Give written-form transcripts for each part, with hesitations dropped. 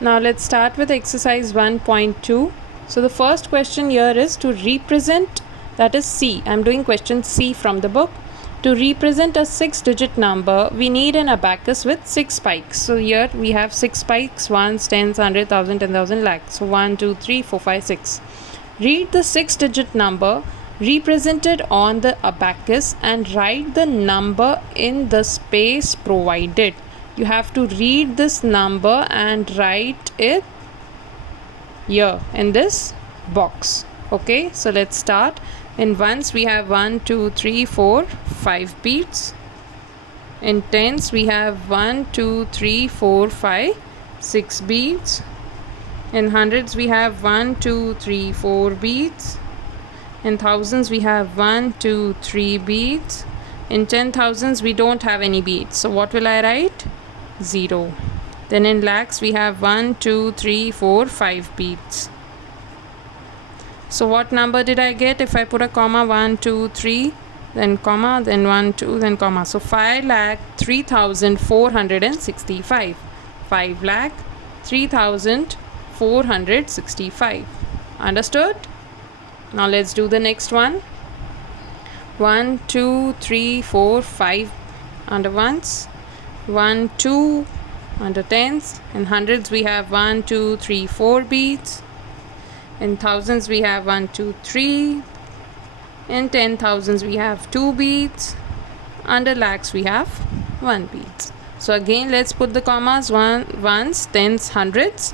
Now let's start with exercise 1.2. So the first question here is to represent, that is C. I'm doing question C from the book. To represent a 6-digit number, we need an abacus with 6 spikes. So here we have 6 spikes, ones, tens, 100, 1000, 10,000, lakh. So 1, 2, 3, 4, 5, 6. Read the 6-digit number represented on the abacus and write the number in the space provided. You have to read this number and write it here in this box. Okay, so let's start. In ones we have 1, 2, 3, 4, 5 beads. In tens we have 1, 2, 3, 4, 5, 6 beads. In hundreds we have 1, 2, 3, 4 beads. In thousands we have 1, 2, 3 beads. In 10,000s we don't have any beads. So what will I write? 0. Then in lakhs we have 1, 2, 3, 4, 5 beads. So what number did I get if I put a comma? 1, 2, 3, then comma, then 1, 2, then comma. So 5,03,465. 5,03,465. Understood? Now let's do the next one. 1, 2, 3, 4, 5 under ones. 1, 2 under tens. In hundreds we have 1, 2, 3, 4 beads. In thousands we have 1, 2, 3. In 10,000s we have 2 beads. Under lakhs we have 1 bead. So again let's put the commas. Ones, tens, hundreds,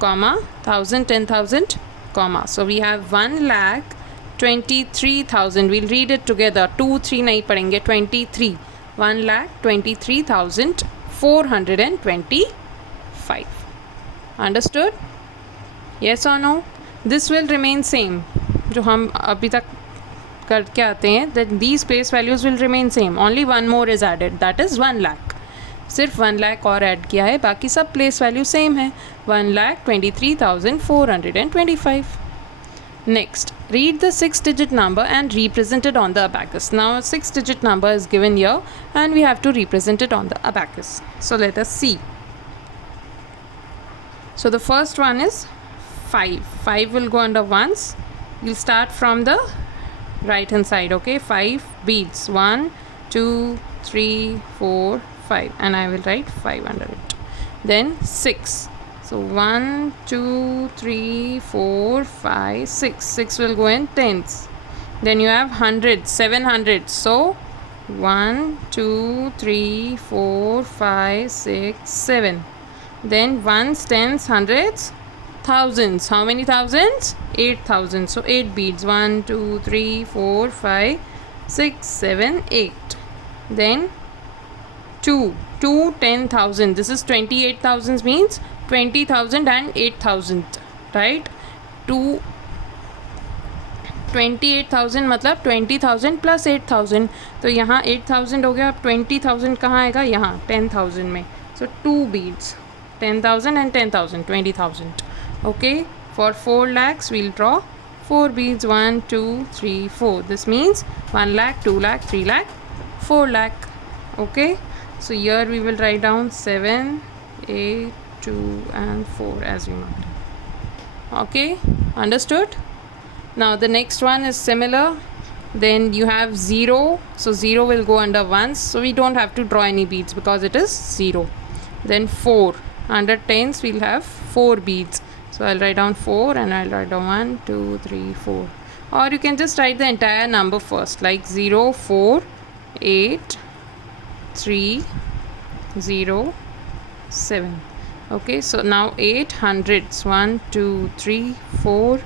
comma, 1,000, 10,000, comma. So we have 1,23,000. We'll read it together. 2, 3 nahi padenge. 23. 1,23,425. Understood? Yes or no? This will remain same. जो हम अभी तक करके आते हैं, that these place values will remain same. Only one more is added. That is 1 lakh. सिर्फ 1 लाख और add किया है, बाकी सब प्लेस वैल्यू सेम है. 1,23,425. Next, read the 6-digit number and represent it on the abacus. Now a 6-digit number is given here and we have to represent it on the abacus. So let us see. So the first one is 5. 5 will go under ones. We'll start from the right hand side. Okay, 5 beads. 1, 2, 3, 4, 5, and I will write 5 under it. Then 6. So 1, 2, 3, 4, 5, 6. 6 will go in tens. Then you have hundreds, 700. So 1, 2, 3, 4, 5, 6, 7. Then ones, tens, hundreds, thousands. How many thousands? 8,000. So 8 beads. 1, 2, 3, 4, 5, 6, 7, 8. Then 2, 10,000. This is 28,000 means 20,000 and 8,000, right? 28,000 मतलब 20,000 plus 8,000. तो यहाँ 8,000 हो गया. अब 20,000 कहाँ आएगा? यहाँ 10,000 में. So 2 beads. 10,000 and 10,000, 20,000. Okay. For 4 lakhs we'll draw 4 beads. 1, 2, 3, 4. This means 1 lakh, 2 lakh, 3 lakh, 4 lakh. Okay. So here we will write down 7, 8, 2 and 4 as we marked. Okay, understood? Now the next one is similar. Then you have 0. So 0 will go under ones. So we don't have to draw any beads because it is 0. Then 4. Under tens we'll have 4 beads. So I'll write down 4 and I'll write down 1, 2, 3, 4. Or you can just write the entire number first, like 0, 4, 8, 3, 0, 7. Okay, so now 8 hundreds. 1, 2, 3, 4,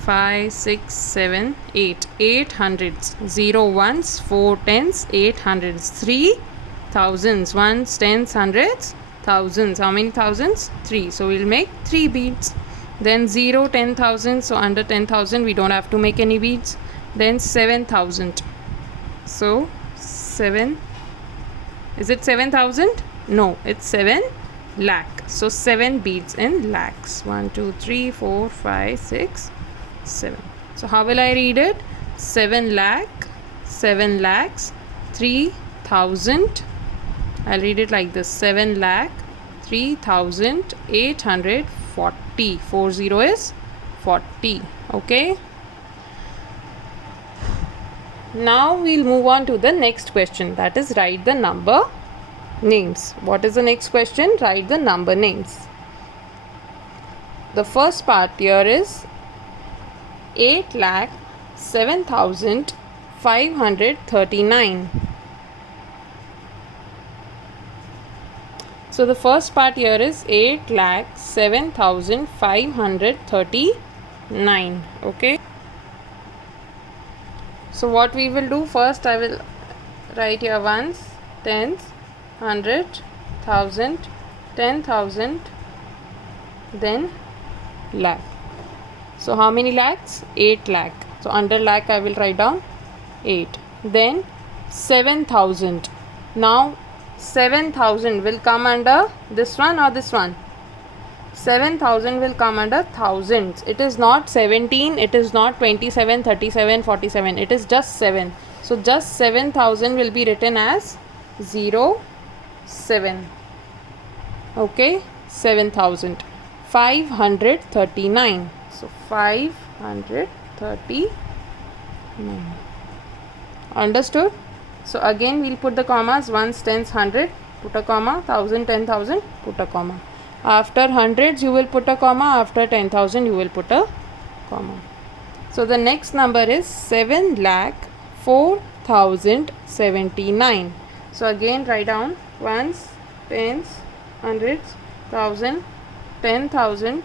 5, 6, 7, 8. 8 hundreds. 0 ones, 4 tens, 8 hundreds. 3 thousands. Ones, tens, hundreds, thousands. How many thousands? 3. So we'll make 3 beads. Then 0, 10,000. So under 10,000 we don't have to make any beads. Then 7,000. So 7. Is it 7,000? No, it's 7 lakh. So 7 beads in lakhs. 1, 2, 3, 4, 5, 6, 7. So how will I read it? 7 lakh, 7 lakhs, 3,000. I'll read it like this. 7 lakh, 3,840. 40 is 40. Okay. Now we'll move on to the next question, that is write the number names. What is the next question? Write the number names. The first part here is 8,07,539. So the first part here is 8,07,539. Okay. So what we will do first, I will write here ones, tens, 100, 1,000, 10,000, then lakh. So how many lakhs? 8 lakh. So under lakh I will write down 8. Then 7,000. Now 7,000 will come under this one or this one? 7,000 will come under thousands. It is not 17, it is not 27, 37, 47. It is just 7. So just 7,000 will be written as 0, 7. Okay, 7,000. 539. So 539. Understood? So again we'll put the commas, ones, tens, 100, put a comma, 1,000, 10,000, put a comma. After hundreds you will put a comma, after 10,000 you will put a comma. So the next number is 7,04,079. So again write down ones, tens, hundreds, 1,000, 10,000,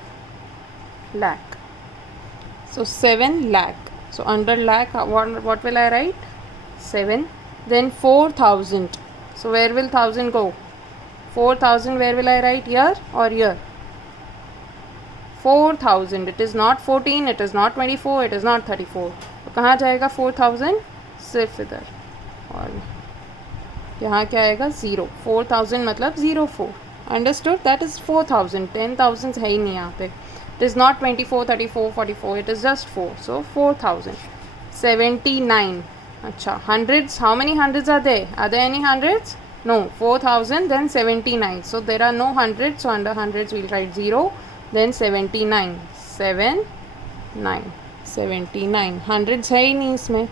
lakh. So 7 lakh. So under lakh what will I write? 7. Then 4,000. So where will 1,000 go? 4,000 where will I write? Here or here? 4,000. It is not 14, it is not 24, it is not 34. तो कहाँ जाएगा 4,000? सिर्फ इधर. और यहाँ क्या आएगा? 0. 4,000 मतलब 04. Understood? That is 4,000. 10,000 है ही नहीं यहाँ पे. It is not 24, 34, 44. It is just 4. So 4,000. 79. अच्छा. Hundreds. How many hundreds are there? Are there any hundreds? No. 4,000 then 79. So there are no hundreds. So under hundreds we'll write 0. Then 79. 7, 9. 79. Hundreds है ही नहीं इसमें.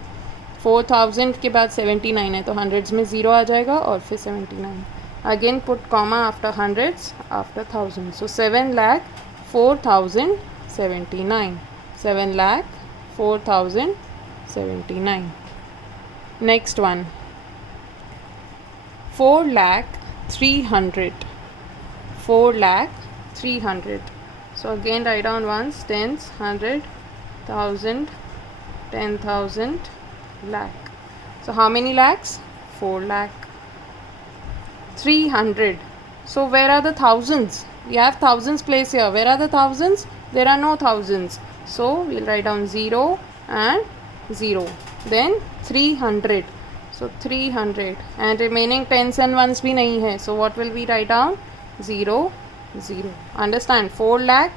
4,000 के बाद 79 है तो hundreds में 0 आ जाएगा और फिर 79. Again put comma after hundreds, after thousands. So 7,04,079. 7,04,079. Next one. 4,03,000. 4,03,000. So again write down ones, tens, 100, 1,000, 10,000, lakh. So how many lakhs? 4 lakh. 300. So where are the thousands? We have thousands place here. Where are the thousands? There are no thousands. So we'll write down 0 and 0. Then 300. So 300. And remaining tens and ones भी नहीं है. So what will we write down? 0, 0. Understand? 4 lakh.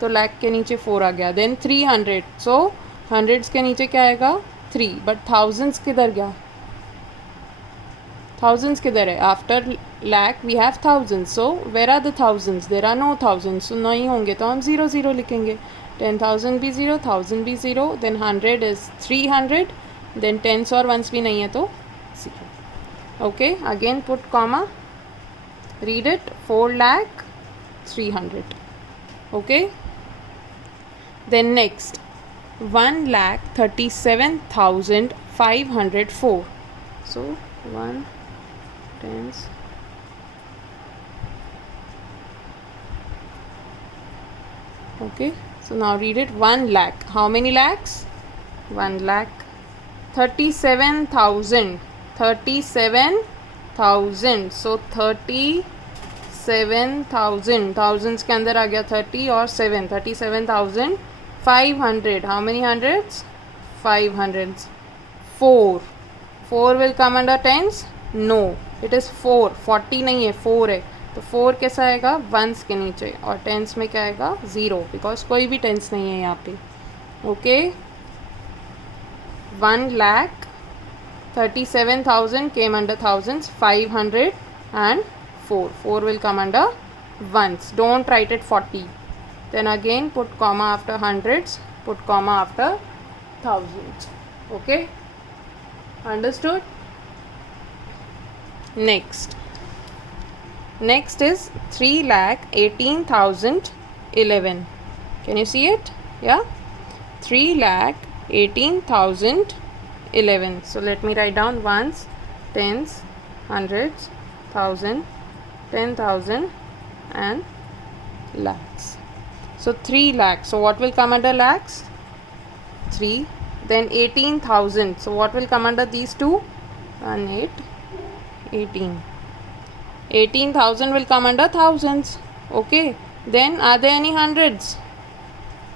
तो lakh के नीचे 4 आ गया. Then 300. So hundreds के नीचे क्या आएगा? 3. But thousands किधर गया? Thousands किधर है? After lakh we have thousands. So where are the thousands? There are no thousands. So नहीं होंगे तो हम 0, 0 लिखेंगे. 10,000 भी 0, 1,000 भी 0. Then 100 is 300. Then tens और ones भी नहीं है तो 0. Okay. Again put comma. Read it. 4,03,000. Okay. Then next. 1,37,504. So 1 tens. Okay. So now read it. 1 lakh. How many lakhs? 1 lakh. 37,000. 37,000. So 37,000. Thousands के अंदर आ गया 30 और 7. 37,500. How many hundreds? 5 hundreds. 4. 4 will come under tens? No. It is 4. 40 नहीं है, 4 है. तो 4 कैसा आएगा? वंस के नीचे. और टेंस में क्या आएगा? 0. बिकॉज कोई भी टेंस नहीं है यहाँ पे. Okay. 1,37,000 came under thousands. 500 and 4. 4 will come under once, don't write it 40. Then again put comma after hundreds, put comma after thousands. Okay, understood? Next is 3,18,011. Can you see it? Yeah, 3,18,011. So let me write down ones, tens, hundreds, thousand, 10,000 and lakhs. So 3 lakhs. So what will come under lakhs? 3. Then 18,000. So what will come under these two? 1, 8, 18. 18,000 will come under thousands. Okay. Then are there any hundreds?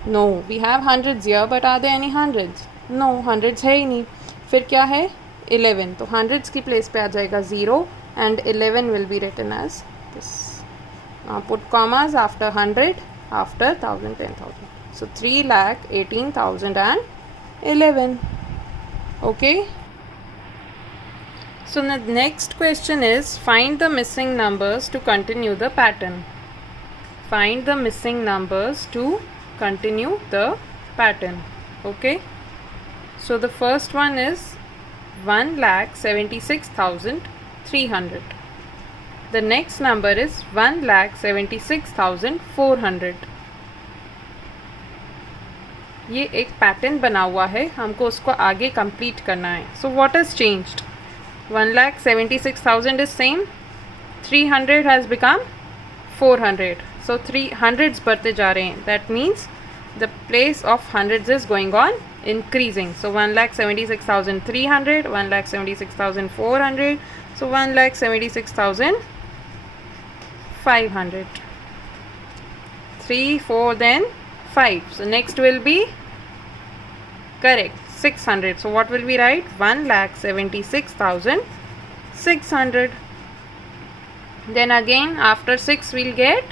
No. We have hundreds here, but are there any hundreds? No. Hundreds है ही नहीं. फिर क्या है? 11. तो hundreds की place पे आ जाएगा 0 and 11 will be written as this. Now put commas after 100, after 1000, 10,000. So 3,18,011. Okay. So the next question is find the missing numbers to continue the pattern. Find the missing numbers to continue the pattern. Okay. So the first one is 1,76,300. The next number is 1,76,400. ये एक pattern बना हुआ है, हमको उसको आगे complete करना है. So what has changed? 1,76,000 is same. 300 has become 400. So 300s बढ़ते जा रहे हैं. That means the place of hundreds is going on increasing. So 1,76,300, 1,76,400. So 1,76,500. 3, 4, then 5. So next will be correct 600. So what will we write? 1,76,600. Then again after 6 we'll get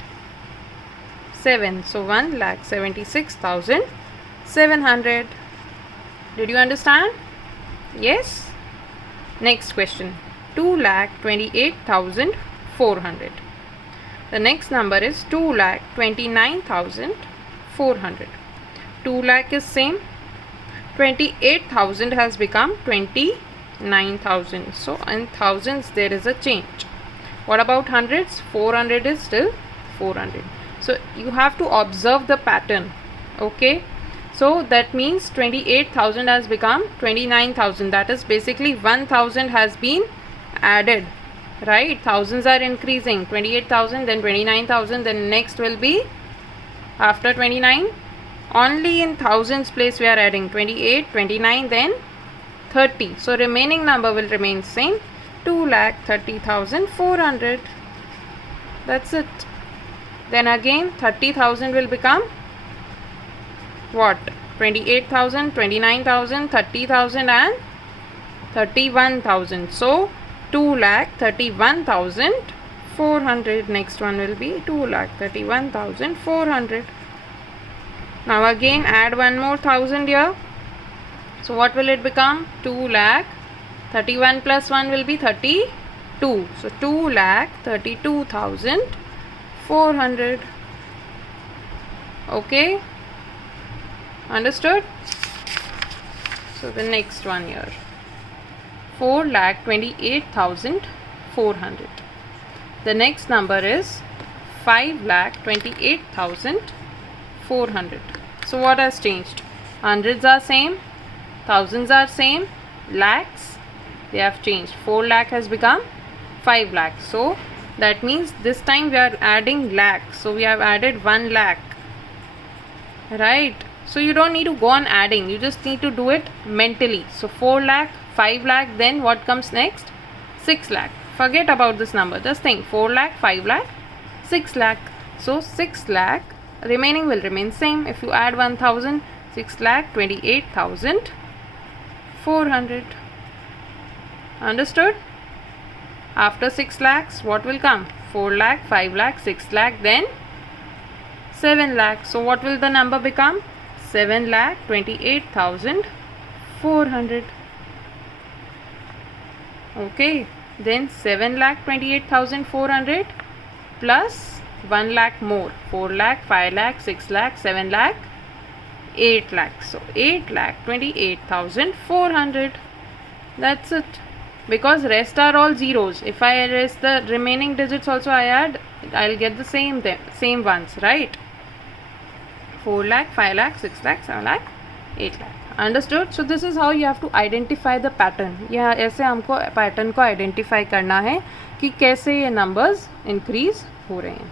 7. So 1,76,700. Did you understand? Yes. Next question. 2,28,400. The next number is 2,29,400. 2 lakh is same. 28,000 has become 29,000. So in thousands there is a change. What about hundreds? 400 is still 400. So you have to observe the pattern. Okay. So that means 28,000 has become 29,000. That is basically 1,000 has been added. Right? Thousands are increasing. 28,000, then 29,000, then next will be after 29. Only in thousands place we are adding 28, 29, then 30. So remaining number will remain same. 2,30,400. That's it. Then again 30,000 will become what? 28,000, 29,000, 30,000 and 31,000. So 2,31,400. Next one will be 2,31,400. Now again add one more thousand here. So what will it become? 2,31 plus 1 will be 32. So 2,32,400. Okay. Understood? So the next one here. 4,28,400. The next number is 5,28,400. So what has changed? Hundreds are same, thousands are same, lakhs they have changed. 4 lakh has become 5 lakh. So that means this time we are adding lakh. So we have added 1 lakh. Right? So you don't need to go on adding. You just need to do it mentally. So 4 lakh, 5 lakh, then what comes next? 6 lakh. Forget about this number. Just think 4 lakh, 5 lakh, 6 lakh. So 6 lakh, remaining will remain same. If you add 1,000, 6,28,400. Understood? After 6 lakhs, what will come? 4 lakh, 5 lakh, 6 lakh, then 7 lakh. So what will the number become? 7,28,400. Okay. Then 7,28,400 plus 1 lakh more, 4 lakh, 5 lakh, 6 lakh, 7 lakh, 8 lakh. So 8,28,400. That's it. Because rest are all zeros. If I erase the remaining digits also I add, I'll get the same ones, right? 4 lakh, 5 lakh, 6 lakh, 7 lakh, 8 lakh. Understood? So this is how you have to identify the pattern. यह ऐसे हमको pattern को identify करना है कि कैसे ये numbers increase हो रहे हैं.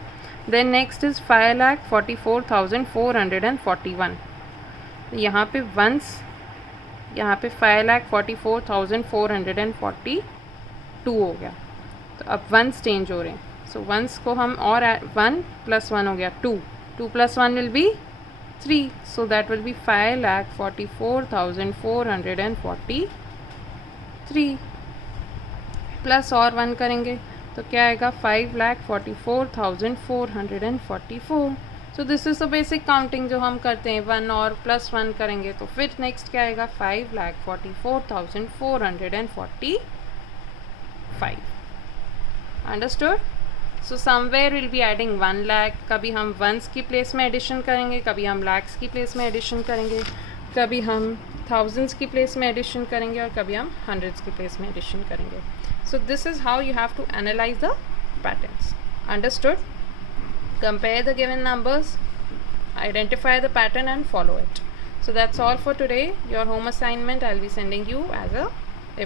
Then next is 5,44,441. यहाँ पे वंस, यहाँ पे 5,44,442 हो गया. तो अब वंस चेंज हो रहे हैं. सो वंस को हम और 1 + 1 हो गया 2. 2 + 1 will be 3. So that will be 5,44,443. Plus और 1 करेंगे तो क्या आएगा 5,44,444. सो this is the basic counting जो हम करते हैं. 1 और +1 करेंगे तो फिर नेक्स्ट क्या आएगा 5,44,445. Understood? So somewhere will be adding 1 lakh. कभी हम वंस की प्लेस में एडिशन करेंगे, कभी हम लैक्स की प्लेस में एडिशन करेंगे, कभी हम थाउजेंड्स की प्लेस में एडिशन करेंगे और कभी हम हंड्रेड्स की प्लेस में एडिशन करेंगे. So this is how you have to analyse the patterns. Understood? Compare the given numbers, identify the pattern and follow it. So that's all for today. Your home assignment I'll be sending you as a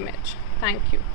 image. Thank you.